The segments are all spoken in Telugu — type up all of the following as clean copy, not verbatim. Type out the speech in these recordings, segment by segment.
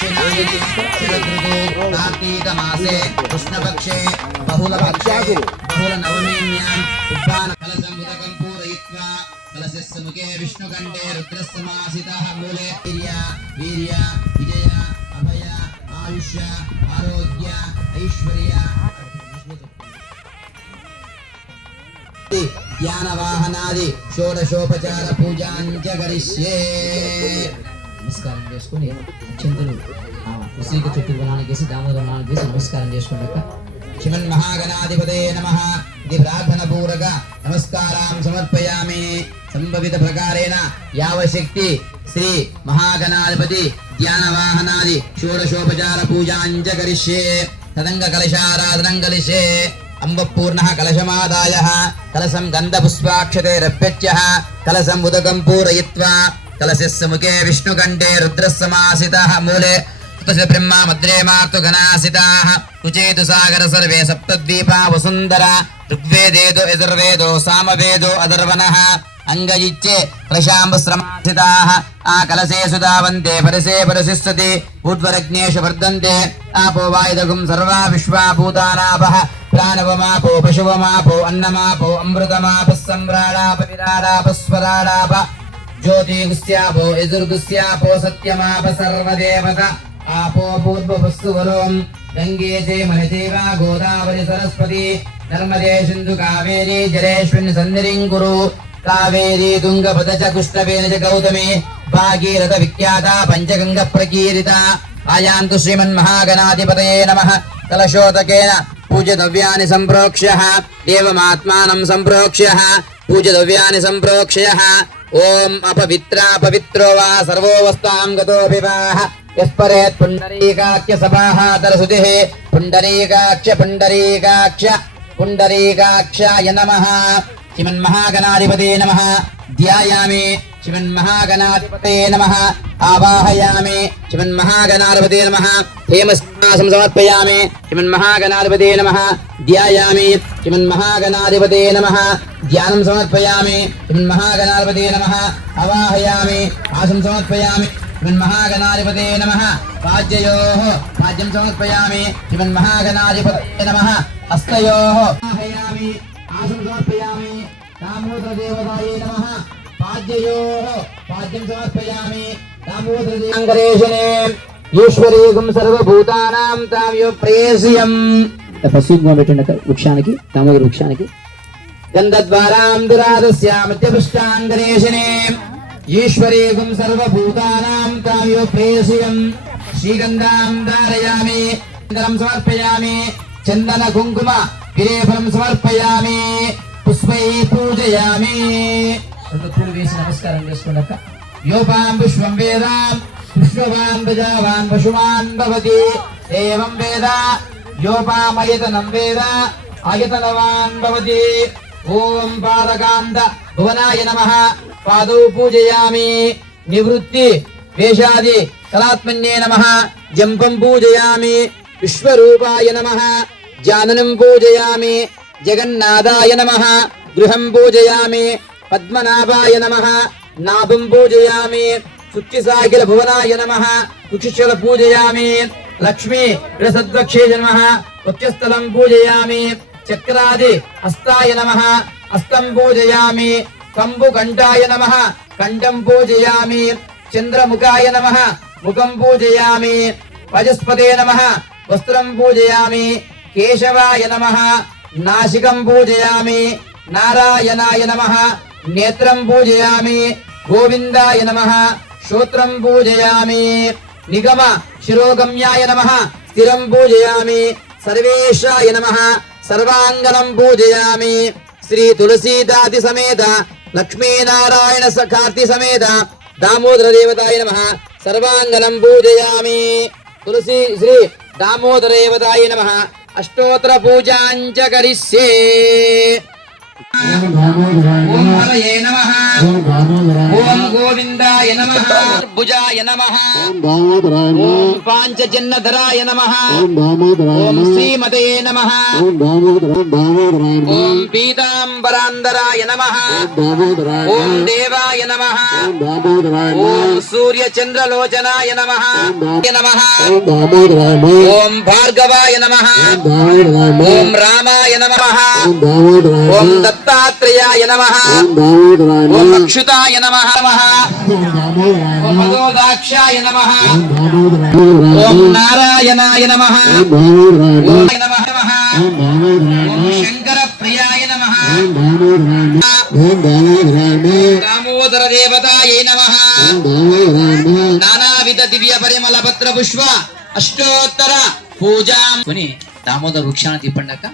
दक्षिणायने शरदृतु कार्तीकमासे कृष्णपक्षे बहुलपक्षे बहुलनवमीन्याम् उद्यानफलसं उदकं पूरयित्वा कलशस्य मुखे विष्णुकण्ठे रुद्रस्समासितः मूले वीर्य विजय अभय आयुष्य आरोग्य ऐश्वर्य జ్ఞానవాహనాది షోడశోపచార పూజాంచ కరిష్యే. నమస్కారం చేసుకుని చింతలు ఉసిరిక చుట్టూ వనానికేసి దామోదర వనానికేసి నమస్కారం చేసుకున్నాక శ్రీమన్మహాగణాధిపతే నమః ఇది ప్రార్థన పూర్వక నమస్కారం సమర్పయామి. సంభవిత ప్రకారేణ యావశక్తి శ్రీ మహాగణాధిపతి జ్ఞానవాహనాది షోడశోపచార పూజాంచ కరిష్యే. తదంగ కలశారాధనం కరిష్యే. అంబపూర్ణ కలశమాదాయ కలశం గంధపుష్పాక్షతైరభ్యచ్య కలశం ఉదకం పూరయిత్వా కలశస్య ముఖే విష్ణుకంఠే రుద్రస్సమాసితః మూలే బ్రహ్మ మద్రే మాతృగణాసితాః కుచేతు సాగర సర్వే సప్తద్వీపా వసుంధర ఋగ్వేదేదో యజుర్వేదో సామవేదో అధర్వణః అంగయిచ్చే ప్రశాంబశ్రమాసితాః ఆ కలశేషు దావంతే పరసే పరసిస్సతి ఊర్ధ్వరగ్నేషు వర్ధంతే ఆపో వాయుదగుం సర్వా విశ్వా భూతానాపః ప్రాణవమాపో పశువమాపో అన్నమాపో అమృతమాప సంవ్రాళాప విరాళాప స్వరాళాప జ్యోతిగుస్యాపో యజుర్గుస్యాపో సత్యమాప సర్వదేవత ఆపో పూర్వవస్తువరోం గంగే జయమని చైవ గోదావరి సరస్వతి నర్మదే సింధు కావేరీ జలేష్విన్ సన్నిధిం కురు. కావేరీ తుంగభద్ర చ కృష్ణవేణి చ గౌతమి భాగీరథ విఖ్యాత పంచగంగ ప్రకీర్తిత. ఆయాంతు శ్రీమన్మహాగణాధిపతయే నమః. కలశోదకేన పూజ్యద్రవ్యాన్ని సంప్రోక్ష్య దేవమాత్మానం సంప్రోక్ష్య పూజ్యద్రవ్యాన్ని సంప్రోక్ష్య ఓం అపవిత్రో వా సర్వో వస్తాం గతో వివాహ యస్పరేత్ పుండరీకాక్ష సభాహాతరసుతిః పుండరీకాక్ష పుండరీకాక్ష పుండరీకాక్షాయ నమః. శ్రీమన్మహాగణాధిపతే నమః. ధ్యాయామి శ్రీమన్మహాగణాధిపతే నమః. ఆవాహయామి శ్రీమన్మహాగణాధిపతే నమః. హేమస్నాసం సమర్పయామి శ్రీమన్మహాగణాధిపతే నమః. ధ్యాయామి శ్రీమన్మహాగణాధిపతే నమః. ధ్యానం సమర్పయామి శ్రీమన్మహాగణాధిపతే నమః. అవాహయామి ఆసం సమర్పయామి శ్రీమన్మహాగణాధిపతే నమః. పాద్యయోః పాద్యం సమర్పయామి శ్రీమన్మహాగణాధిపతే నమః. హస్తయోః ఆవాహయామి ఆసం సమర్పయామి దామోదరదేవతాయే నమః. పాద్యయోః పాద్యం సమర్పయామి దామోదరదేవతాంగరేషణే ఈశ్వరీగం సర్వభూతానాం తామ్యో ప్రేయస్యం. పశుగ్గా పెట్టిన వృక్షానికి దామోదర వృక్షానికి గంధద్వారాం దురాదస్యామత్యపుష్టాంగరేషణే ఈశ్వరీగం సర్వభూతానాం తామ్యో ప్రేయస్యం. శ్రీగంధాం ధారయామి చందనం సమర్పయామి చందన కుంకుమ గిరేఫలం సమర్పయామి పుష్పై పూజయామి. రెండు పూలు వేసి నమస్కారం చేసుకున్నాక యోపాం పుష్పం వేదాం పుష్పవాన్ ప్రజావాన్ పశుమాన్ భవతి ఏవం వేద యోపామయతనం వేద ఆయతనవాన్ భవతి. ఓం పాదకాంత భువనాయ నమః. పాదౌ పూజయామి. నివృత్తి వేషాది కళాత్మన్యే నమః. జంపం పూజయామి. విశ్వరూపాయ నమః. జాననం పూజయామి. జగన్నాథాయ నమః. గృహం పూజయామి. పద్మనాభాయ నమః. నాభం పూజయామి. సుక్తిసాగిల భువనాయ నమః. కుక్షిశల పూజయామి. లక్ష్మీ రసద్వక్షే నమః. వక్షస్థలం పూజయామి. చక్రాది హస్తాయ నమః. హస్తం పూజయామి. కంబుకంఠాయ నమః. కంఠం పూజయామి. చంద్రముఖాయ నమః. ముఖం పూజయామి. వజస్పతే నమః. వస్త్రం పూజయామి. కేశవాయ నమః. నాసికం పూజయామి. నారాయణాయ నమః. నేత్రం పూజయామి. గోవిందాయ నమః. శ్రోత్రం పూజయామి. నిగమ శిరోగమ్యాయ నమః. స్థిరం పూజయామి. సర్వేశాయ నమః. సర్వాంగనం పూజయామి. శ్రీ తులసీదాతి సమేత లక్ష్మీనారాయణ కార్తి సమేత దామోదర దేవతాయ నమః. సర్వాంగనం పూజయామి. తులసి శ్రీ దామోదర దేవతాయ నమః. అష్టోత్తర పూజాంచ కరిష్యే. ఓం హరయే నమః ఓం గోవిందాయ నమః భుజాయ నమః ఓం పాంచజన్యధరాయ నమః ఓం శ్రీమతే నమః ఓం పీతాంబరాంధరాయ నమః ఓం దేవాయ నమః ఓం సూర్యచంద్రలోచనాయ నమః ఓం భార్గవాయ నమః ఓం రామాయ నమః ఓం దత్తాత్రేయాయ నమః ఓం అక్షుతాయ నమః ఓం మదోదాక్షాయ నమః ఓం నారాయణాయ నమః ఓం నమః ఓం శంకర ప్రియాయ నమః దామోదర దేవతాయ నమః నానావిధ దివ్య పరిమళ పత్ర పుష్ప అష్టోత్తర పూజా దామోదర వృక్షాన్ని తిప్పండాక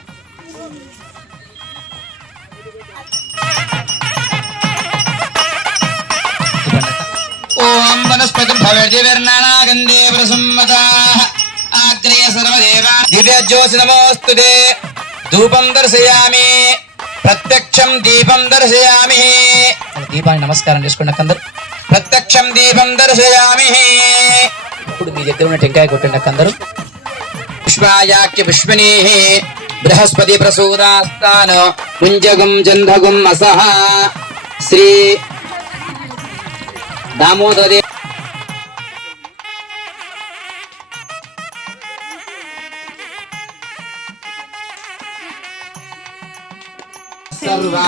ఓం వనస్పతిం భవేర్దివర్ణానాగంధే ప్రసమ్మతాః అగ్రే సర్వదేవాన్ దివ్యజ్యోతి నమోస్తుతే ధూపం దర్శయామి ప్రత్యక్షం దీపం దర్శయామి దీపాన్ని నమస్కారం చేసుకోండి అందరూ ప్రత్యక్షం దీపం దర్శయామి ఇప్పుడు మీ దగ్గర ఉన్న టెంకాయ కొట్టండి అందరూ పుష్పాయాఖ్య పుష్పిణీః బృహస్పతి ప్రసూదాస్తాన ముంజగం జంధగం అసహ శ్రీ దామోదరే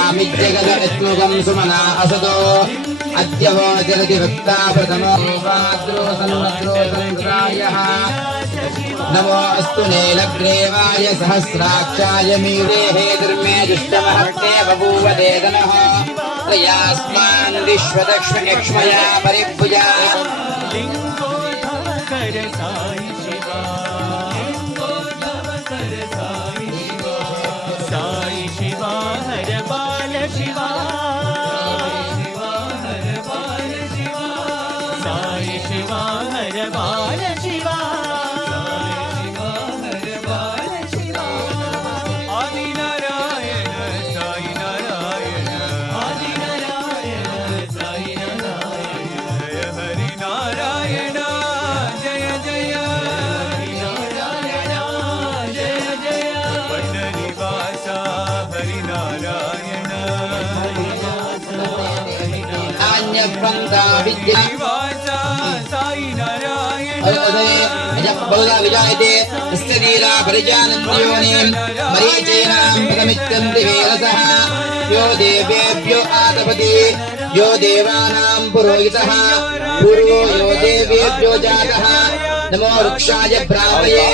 సర్వామిజ్జగదత్ముగం సుమనా అసదో అద్యవో జగతి భక్తా ప్రథమో భాద్రో సన్వద్రో సంగ్రాయః నమోऽस्तु నీలగ్రీవాయ సహస్రాక్షాయ మీరేహే ధర్మే దుష్టమహత్తే బభూవ దేదనః త్రయాస్మాన్ విశ్వదక్ష్మయక్ష్మయా పరిభుజా సాయి శివ హర బాల శివ సాయి శివ హర బాల శివ ఆది నారాయణ సాయి నారాయణ ఆది నారాయణ సాయి నారాయణ జయ హరి నారాయణ జయ జయ హరి నారాయణ జయ జయ పండరివాస హరి నారాయణ నాన్యపంథా విద్యా శ్రీవాస సాయి నారాయణ బహుదా విజాయతే స్తరీరా పరిజానంద్యోనిం మరీచేనాం పదమిత్యంతి వేదసః యో దేవేభ్యో ఆతపతి యో దేవానాం పురోహితః పూర్వో యో దేవేభ్యో జాతః నమో వృక్షాయ బ్రాహ్మయే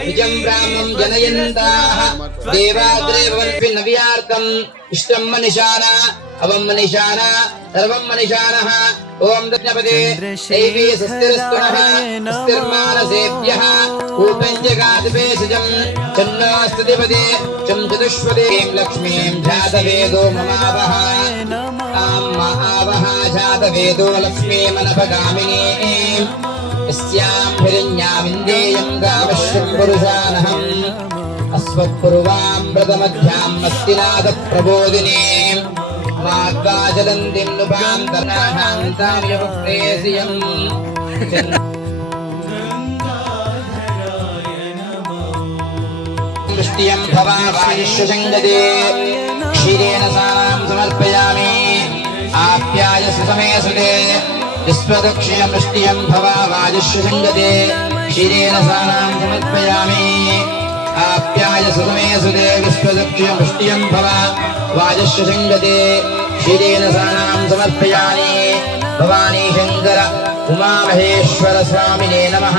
విజం బ్రాహ్మం జనయంతాః దేవాగ్రే భవంతి నవ్యార్కం ఇష్టం మనిషాన అవం మనిషాన సర్వం మనిషానః ఓం దక్షిణపదే దైవీ సుస్థిరస్తునః సుస్థిర్మానసేభ్యః ఊపం జగాద్వేషజం చన్నోస్తుతిపదే చం చతుష్పదే లక్ష్మీం జాతవేదో మమావహ తాం మహావహ జాతవేదో లక్ష్మీమనపగామినీం యస్యాం హిరణ్యామిందేయం గామశ్యం పురుషానహం అస్మత్పురువాం వ్రతమధ్యాం మస్తినాథ ప్రబోధినీం మాద్వాచలంతిం నుపాంతర్నాహాంతామియప్రేసియం దృష్టియం భవావాయుష్యసంగతే క్షీరేణ సానాం సమర్పయామి ఆప్యాయ సుసమే సుతే విశ్వదక్షియం దృష్టియం భవావాయుష్యసంగతే క్షీరేణ సానాం సమర్పయామి ఆప్యాయ సుసమే సుతే విశ్వదక్షియం దృష్టియం భవా వాజస్యసంగతే క్షీరేణ సానాం సమర్పయామి భవానీ శంకర ఉమామహేశ్వర స్వామినే నమః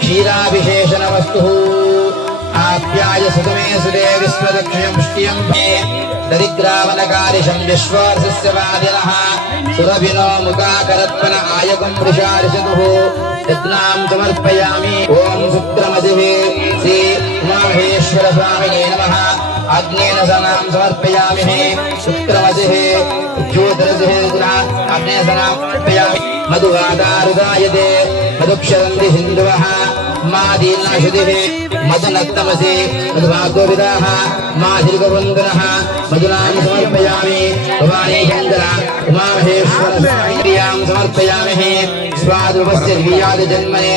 క్షీరాభిషేషణ వస్తు ఆప్యాయ సుతమే సుదే విశ్వదక్షియం పుష్టియం భే దరిద్రావనకారిషం విశ్వార్సస్య వాదినః సురభినో ముఖాకరత్మన ఆయకం వృషారిషతుః యజ్ఞాం సమర్పయామి ఓం సుక్రమసిః శ్రీ ఉమామహేశ్వర స్వామినే నమః ఆగ్నేయ సనాం సమర్పయామి శుక్రమసిః జ్యోతిరసిః ఆగ్నేయ సనాం సమర్పయామి మధువాదారుదాయతే మధుక్షరంతి సింధువః మాదీర్ణశుతిః मदनक्तमसि मधुभागोविदाः माधिर्गवन्दनः मधुनां समर्पयामि भवानी चन्द्र उमामहेश्वर क्रियां समर्पयामि स्वादुपस्य द्विजात जन्मने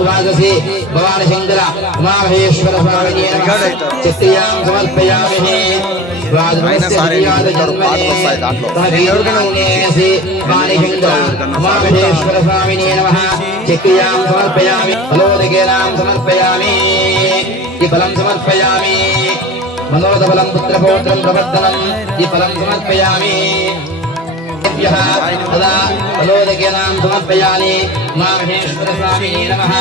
उवादसि भवानी चन्द्र उमामहेश्वर स्वामिने नमः चक्रियां समर्पयामि स्वादुपस्य द्विजात जन्मने भवानी चन्द्र उमामहेश्वर स्वामिने नमः चक्रियां समर्पयामि फलोदकेनां समर्पयामि फलं समर्पयामि मनोदबलं पुत्रपौत्रं प्रवर्धनं फलं समर्पयामि तदा फलोदकेनां समर्पयामि उमामहेश्वर स्वामिने नमः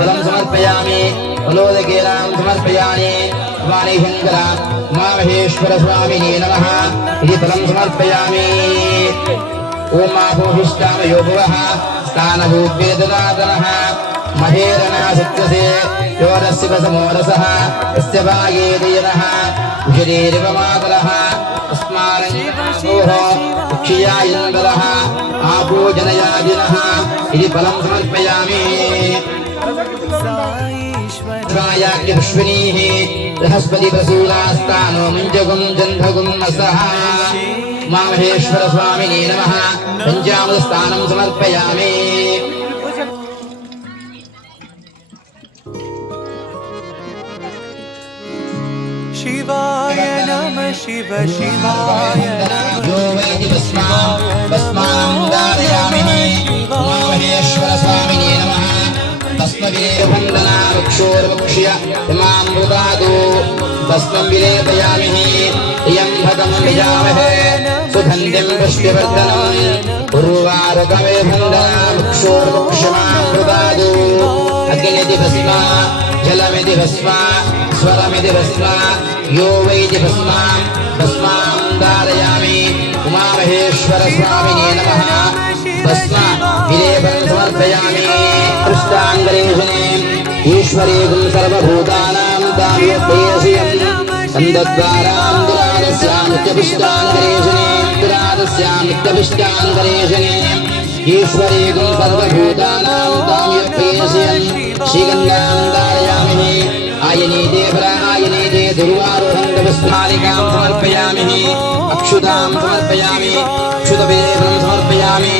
फलं समर्पयामि फलोदकेनां समर्पयामि भवानी शङ्कर उमामहेश्वर स्वामिने नमः फलं समर्पयामि ओम आपोहिष्टामयो भुवः स्थानभूद्वेदनादनः महेरणः सत्यसे योरस्यवसमोरसः यस्य भागे दीनः कुशलेरिवमातरः अस्मारङ्गोः उक्षियायन्दरः आपूजनयादिनः इति फलं समर्पयामि स्वायाज्ञपुष्पिणीः बृहस्पतिप्रसूलास्तानो मुञ्जगुं जन्धगुं असः उमामहेश्वर स्वामिने नमः पञ्चामृतस्थानं समर्पयामि शिवाय नमः शिव शिवाय उमामहेश्वर स्वामिने नमः तस्मै वन्दना वक्षोर्वक्ष्य इमामृतादो तस्मै विलेपयामि इयं भगं विजामहे सुगन्धिं पुष्टिवर्धनम् उर्वारुकमे वन्दना वक्षोर्वक्ष्यमामृतादो अग्निति भस्मा जलमिति भस्मा स्वरमिति भस्मा यो वैति भस्मां धारयामि उमामहेश्वर स्वामिने नमः भस्मा विलेपनं समर्पयामि कृष्णाङ्गरेशने ईश्वरीगुं सर्वभूतानां ताम्यप्रेयसीयम् सन्दद्वारां दुरादस्यां नित्यपुष्टाङ्गरेशने दुरादस्यां नित्यपुष्टाङ्गरेशने ईश्वरीगुं सर्वभूतानां ताम्यप्रेयसीयम् श्रीगन्धां धारयामि आयनीते परायनीते दुर्वारोहन्तपुष्पालिकां समर्पयामि अक्षुतां समर्पयामि अक्षुतविलेपनं समर्पयामि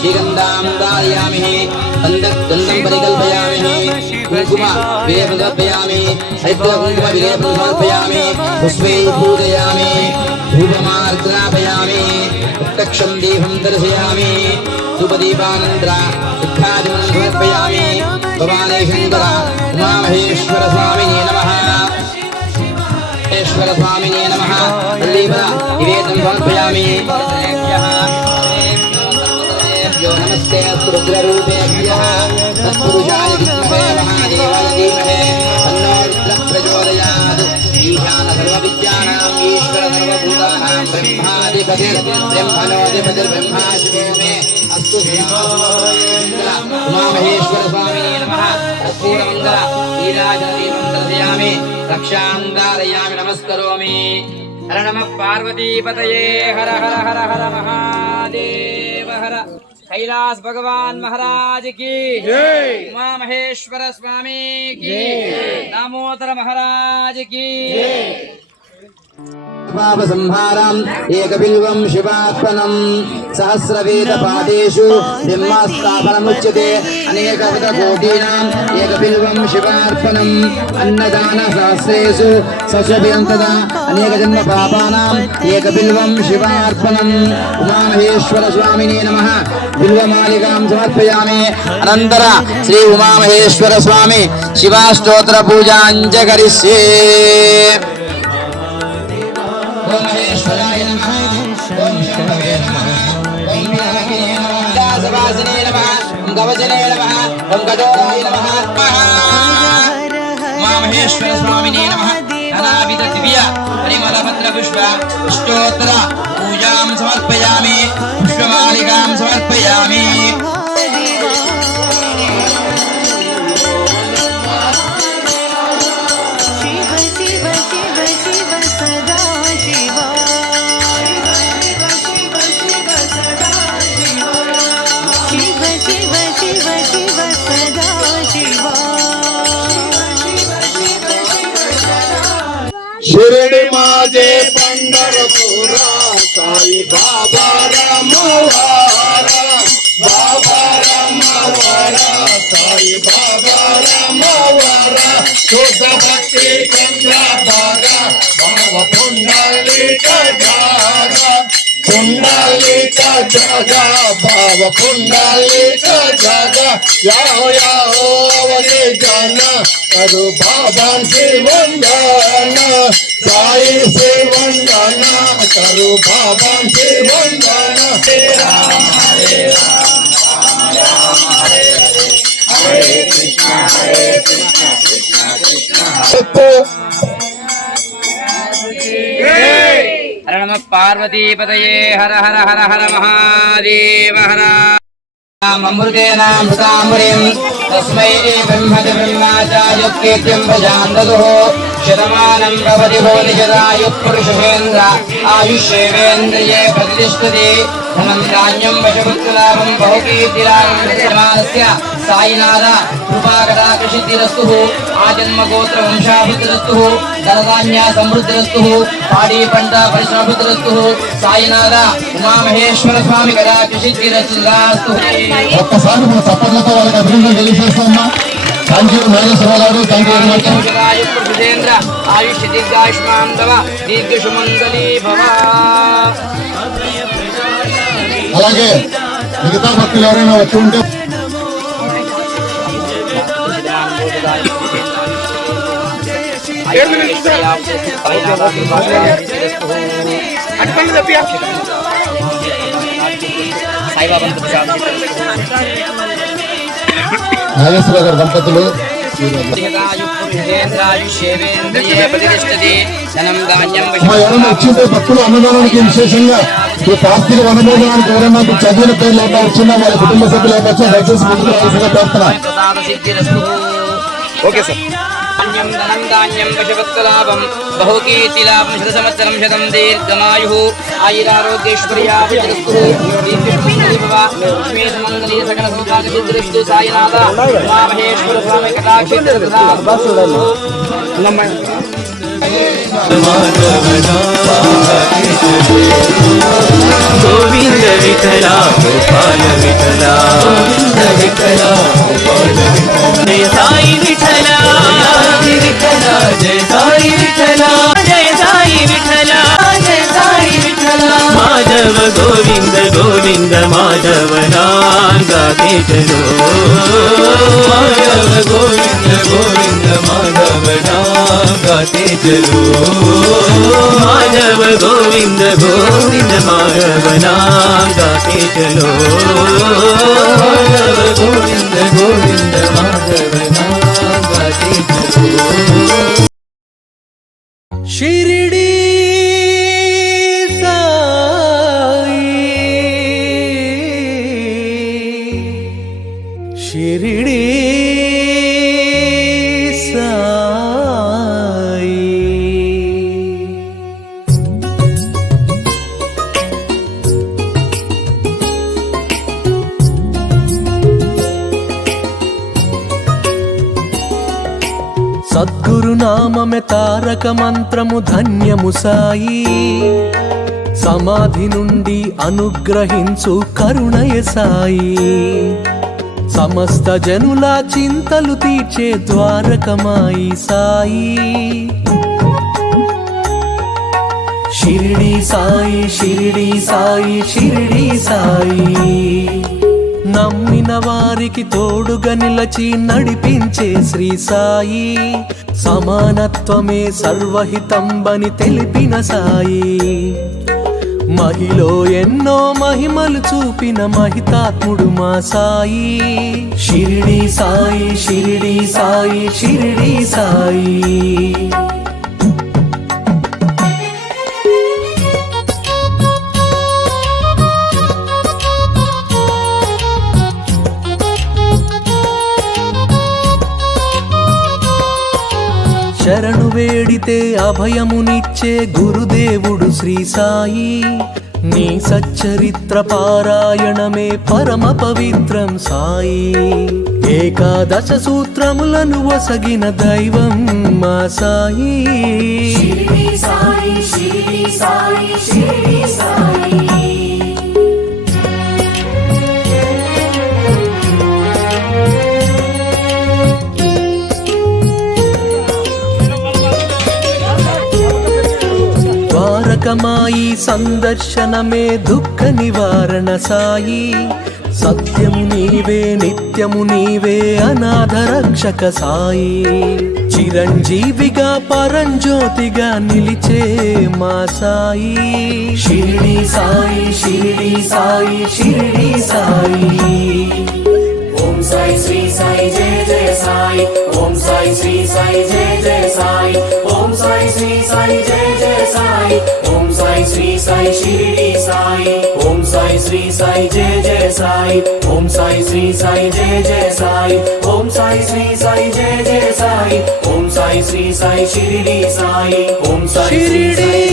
श्रीगन्धां धारयामि गन्धं परिकल्पयामि कुङ्कुम विलेपनं समर्पयामि हरिद्रकुङ्कुम विलेपनं समर्पयामि पुष्पैः पूजयामि धूपमार्जनापयामि प्रत्यक्षं दीपं दर्शयामि धूपदीपानन्तरा दुःखादिमं समर्पयामि भवानी शङ्कर उमामहेश्वर स्वामिने नमः महेश्वर स्वामिने नमः निवेदनं समर्पयामि नमस्ते रुद्ररूपेभ्यः तत्पुरुषाय विद्महे महादेवाय धीमहि तन्नो रुद्रः प्रचोदयात् ईशान सर्वविद्यानां ईश्वर सर्वभूतानां ब्रह्माधिपतिर्ब्रह्मणोऽधिपतिर्ब्रह्मा शिवो मे अस्तु उमामहेश्वर स्वामिने नमः कर्पूरमङ्गल नीराजनं दर्शयामि रक्षां धारयामि नमस्करोमि हर नमः पार्वतीपतये हर हर हर हर महादेव हर कैलास भगवान महाराज की जय उमा महेश्वर स्वामी की दामोदर महाराज की जय पापसंहारम् एकबिल्वं शिवात्मनं सहस्रवेदपादेषु ब्रह्मास्थापनमुच्यते अनेकविधकोटीनाम् एकबिल्वं शिवार्पणम् अन्नदानसहस्रेषु सस्यभियन्तदा अनेकजन्मपापानाम् एकबिल्वं शिवार्पणम् उमामहेश्वर स्वामिने नमः बिल्वमालिकां समर्पयामि अनन्तर श्री उमामहेश्वर स्वामी शिवाष्टोत्तर पूजां च करिष्ये ओम महेश्वराय नमः ओम शंभवे नमः ओम विनायकाय नमः दासवासिने नमः ओम गवजने नमः ओम गजोराय नमः उमा महेश्वर स्वामिने नमः नानाविध दिव्य परिमलपत्र पुष्प अष्टोत्तर पूजां समर्पयामि पुष्पमालिकां समर्पयामि शिरडी माझे पंढरपुरा साई बाबा रामवारा बाबा रामवारा साई बाबा रामवारा शुद्ध भक्ती गंगा धारा भाव पुंडलिका जागा पुंडलिका जागा भाव पुंडलिका जागा याओ याओ अवधि जाना करो बाबांचे वंदन साई से वंदन करो बाबांचे वंदन राम हरे राम राम हरे हरे हरे कृष्णा कृष्णा कृष्णा हर नमः पार्वती पतये हर हर हर हर महादेव हर अमृतेनामृतामृतिं तस्मै ब्रह्मचार्यं प्रजान्दुः शतमानं भवति भूतिशतायुः पुरुषेन्द्र आयुष्येवेन्द्रिये प्रतिष्ठति धनं धान्यं वशपुत्रलाभं बहुकीर्तिलाभस्य साईनाथ कृपाकटाक्षसिद्धिरस्तु आजन्मगोत्रवंशाभिवृद्धिरस्तु धनधान्य समृद्धिरस्तु पाडी पंట परिश्रमभिवृद्धिरस्तु साईनाथ उमामहेश्वर स्वामी कटाक्षसिद्धिरस्तु ఒక్కసారి మన చప్పట్లతో వాళ్ళకి అభివృద్ధి తెలియజేస్తామా థ్యాంక్ యూ నాగేశ్వరరావు గారు థ్యాంక్ యూ వెరీ మచ్ పురుషేంద్ర ఆయుష్ దీర్ఘాయుష్మాన్ భవ దీర్ఘసుమంగళీ భవ అలాగే మిగతా భక్తులు ఎవరైనా వచ్చి ఉంటే నాగేశ్వరరావు గారు దంపతులు ఎవరైనా వచ్చింటే భక్తులు అన్నదానానికి విశేషంగా ఈ కార్తీక వనభోజనానికి ఎవరైనా చదివిన పేర్లు ఏమైనా వచ్చినా వాళ్ళ కుటుంబ సభ్యులు ఏమైనా వచ్చా దయచేసి ముందుకు రావాల్సిందిగా కోరుతున్నా ఓకే సార్ धनं धान्यं वशवत्कलाभं बहुकीर्तिलाभं शतसंवत्सरं शतं दीर्घमायुः आयुरारोग्यैश्वर्याभिवृद्धिरस्तु लक्ष्मी सुमङ्गली सकलसौभाग्यसिद्धिरस्तु साईनाथ उमामहेश्वर स्वामी कटाक्षसिद्धिरस्तु गोविंद विठला गोपाल विठला गोविंद विठला गोपाल विठला जय साई विठला जय साई विठला जय साई विठला जय साई विठला माधव गोविंद गोविंद माधव नाम गाते चलो माधव गोविंद गोविंद माधव नाम गाते चलो माधव गोविंद गोविंद माधव नाम गाते चलो माधव गोविंद गोविंद माधव नाम गाते चलो शिरडी साई शिरडी साई సద్గురునామమే తారక మంత్రము ధన్యము సాయి సమాధి నుండి అనుగ్రహించు కరుణయ సాయి సమస్త జనుల చింతలు తీర్చే ద్వారకమాయి సాయి షిరిడి సాయి షిరిడి సాయి షిరిడి సాయి నమ్మిన వారికి తోడుగా నిలచి నడిపించే శ్రీ సాయి సమానత్వమే సర్వహితంబని తెలిపిన సాయి మహిలో ఎన్నో మహిమలు చూపిన మహితాత్ముడు మా సాయి షిరిడి సాయి షిరిడి సాయి షిరిడి సాయి శరణు వేడితే అభయమునిచ్చే గురుదేవుడు శ్రీ సాయి నీ సచ్చరిత్ర పారాయణమే పరమ పవిత్రం సాయి ఏకాదశ సూత్రములను వసగిన దైవం మా సాయి షిరిడి సాయి షిరిడి సాయి షిరిడి సాయి ద్వారకమాయి సందర్శనమే దుఃఖ నివారణ సాయి సత్యము నీవే నిత్యము నీవే అనాథ రక్షక సాయి చిరంజీవిగా పరంజ్యోతిగా నిలిచే మా సాయి షిరిడి సాయి షిరిడి సాయి షిరిడి సాయి ఓం సాయి శ్రీ సాయి జయ జయ సాయి ఓం సాయి శ్రీ సాయి జయ జయ సాయి ఓం సాయి శ్రీ సాయి జయ జయ సాయి ఓం సాయి శ్రీ సాయి షిరిడి సాయి ఓం సాయి శ్రీ సాయి జయ జయ సాయి ఓం సాయి శ్రీ సాయి జయ జయ సాయి ఓం సాయి శ్రీ సాయి జయ జయ సాయి ఓం సాయి శ్రీ సాయి షిరిడి సాయి ఓం సాయి శ్రీ సాయి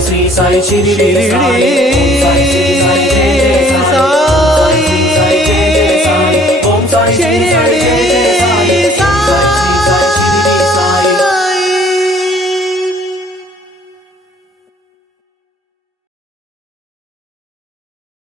శ్రీ సాయి షిరిడి సాయి ఓం సాయి శ్రీ సాయి జయ జయ సాయి ఓం సాయి శ్రీ సాయి